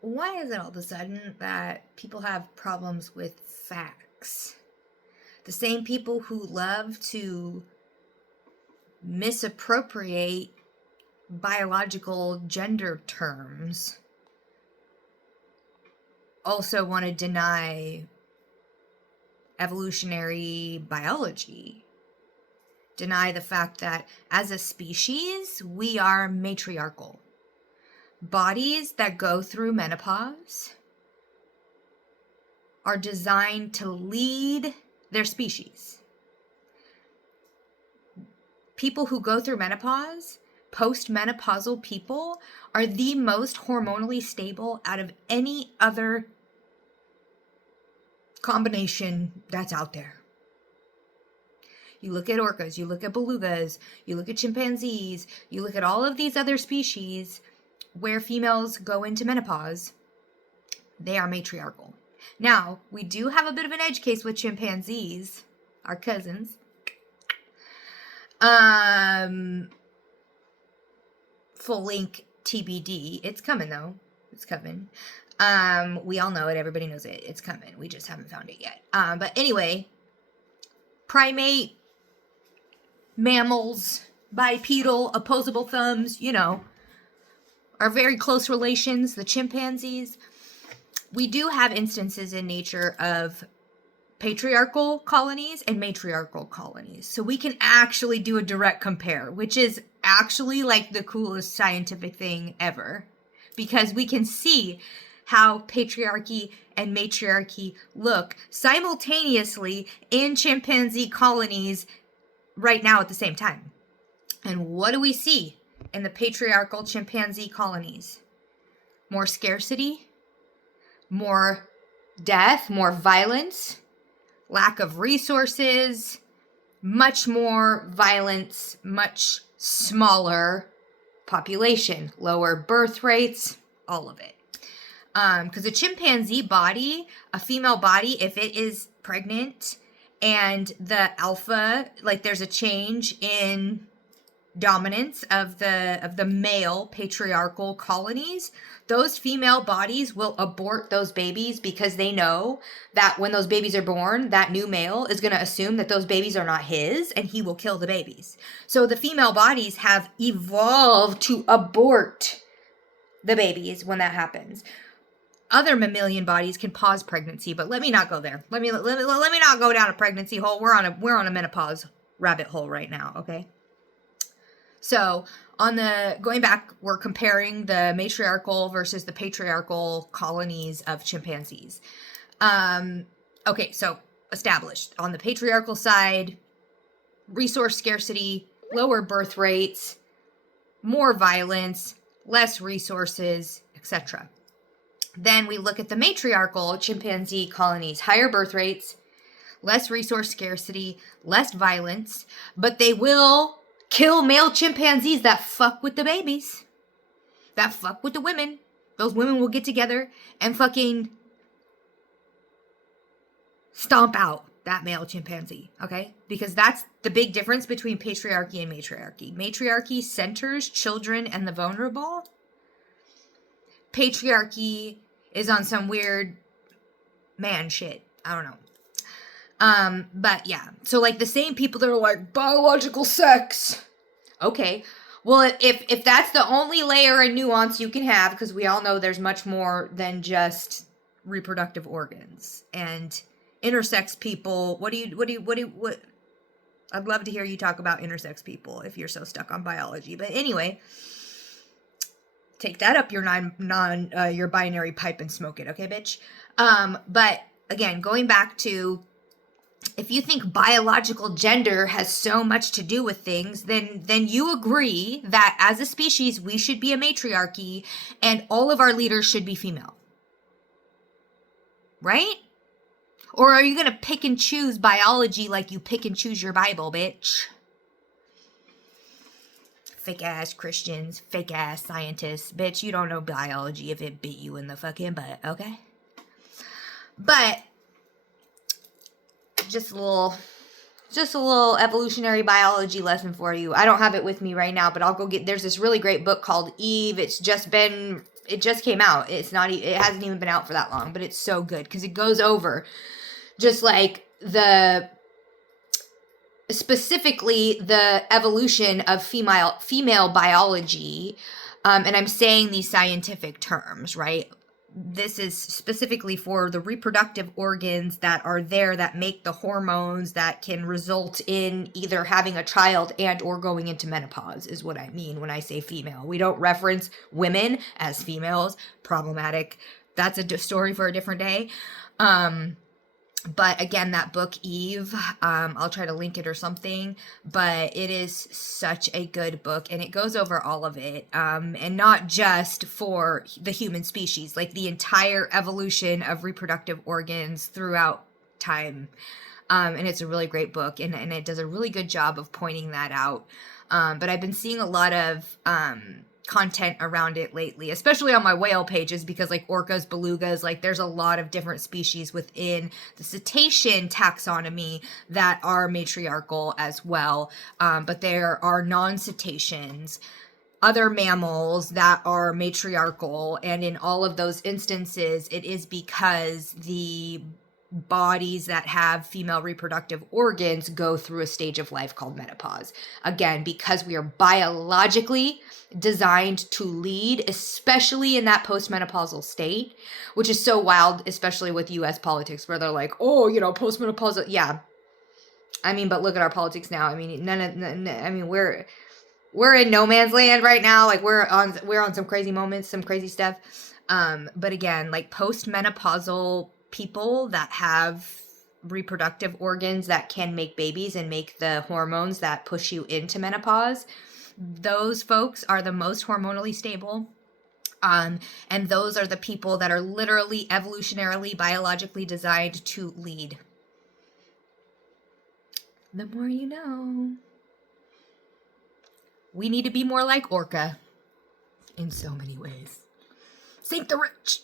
why is it all of a sudden that people have problems with facts? The same people who love to misappropriate biological gender terms also want to deny evolutionary biology, deny the fact that as a species, we are matriarchal. Bodies that go through menopause are designed to lead their species. People who go through menopause, postmenopausal people, are the most hormonally stable out of any other combination that's out there. You look at orcas, you look at belugas, you look at chimpanzees, you look at all of these other species where females go into menopause, they are matriarchal. Now, we do have a bit of an edge case with chimpanzees, our cousins. Full link TBD. It's coming though. It's coming. We all know it. Everybody knows it. It's coming. We just haven't found it yet. But anyway, primate, mammals, bipedal, opposable thumbs, are very close relations. The chimpanzees. We do have instances in nature of patriarchal colonies and matriarchal colonies. So we can actually do a direct compare, which is actually like the coolest scientific thing ever. Because we can see how patriarchy and matriarchy look simultaneously in chimpanzee colonies right now at the same time. And what do we see in the patriarchal chimpanzee colonies? More scarcity, more death, more violence, lack of resources, much more violence, much smaller population, lower birth rates, all of it. Because a chimpanzee body, a female body, if it is pregnant and the alpha, like there's a change in dominance of the male patriarchal colonies, those female bodies will abort those babies because they know that when those babies are born, that new male is going to assume that those babies are not his and he will kill the babies. So the female bodies have evolved to abort the babies when that happens. Other mammalian bodies can pause pregnancy, but let me not go there. Let me not go down a pregnancy hole. We're on a menopause rabbit hole right now, okay? So going back, we're comparing the matriarchal versus the patriarchal colonies of chimpanzees. Okay, so established. On the patriarchal side, resource scarcity, lower birth rates, more violence, less resources, etc. Then we look at the matriarchal chimpanzee colonies, higher birth rates, less resource scarcity, less violence, but they will kill male chimpanzees that fuck with the babies, that fuck with the women. Those women will get together and fucking stomp out that male chimpanzee, okay? Because that's the big difference between patriarchy and matriarchy. Matriarchy centers children and the vulnerable. Patriarchy is on some weird man shit. I don't know. But yeah. So like the same people that are like, biological sex. Okay. Well, if that's the only layer and nuance you can have, because we all know there's much more than just reproductive organs and intersex people. What I'd love to hear you talk about intersex people if you're so stuck on biology. But anyway, take that up your your binary pipe and smoke it, okay, bitch? But again, going back to, if you think biological gender has so much to do with things, then you agree that as a species, we should be a matriarchy and all of our leaders should be female. Right? Or are you going to pick and choose biology like you pick and choose your Bible, bitch? Fake ass Christians, fake ass scientists. Bitch, you don't know biology if it beat you in the fucking butt, okay? But just a little evolutionary biology lesson for you. I don't have it with me right now, but I'll go get, there's this really great book called Eve. It's just been it just came out. It's not, it hasn't even been out for that long, but it's so good because it goes over just like specifically the evolution of female biology. And I'm saying these scientific terms, right? This is specifically for the reproductive organs that are there that make the hormones that can result in either having a child and or going into menopause, is what I mean when I say female. We don't reference women as females. Problematic. That's a story for a different day. But again, that book, Eve, I'll try to link it or something, but it is such a good book, and it goes over all of it, and not just for the human species, like the entire evolution of reproductive organs throughout time. And it's a really great book, and it does a really good job of pointing that out. But I've been seeing a lot of content around it lately, especially on my whale pages, because like orcas, belugas, like there's a lot of different species within the cetacean taxonomy that are matriarchal as well. But there are non-cetaceans, other mammals that are matriarchal, and in all of those instances, it is because the bodies that have female reproductive organs go through a stage of life called menopause. Again, because we are biologically designed to lead, especially in that postmenopausal state, which is so wild, especially with US politics, where they're like, oh, you know, postmenopausal. Yeah. I mean, but look at our politics now. I mean, we're in no man's land right now. Like we're on some crazy moments, some crazy stuff. But again, like postmenopausal people that have reproductive organs that can make babies and make the hormones that push you into menopause, those folks are the most hormonally stable. And those are the people that are literally evolutionarily, biologically designed to lead. The more you know. We need to be more like Orca in so many ways. Sink the rich.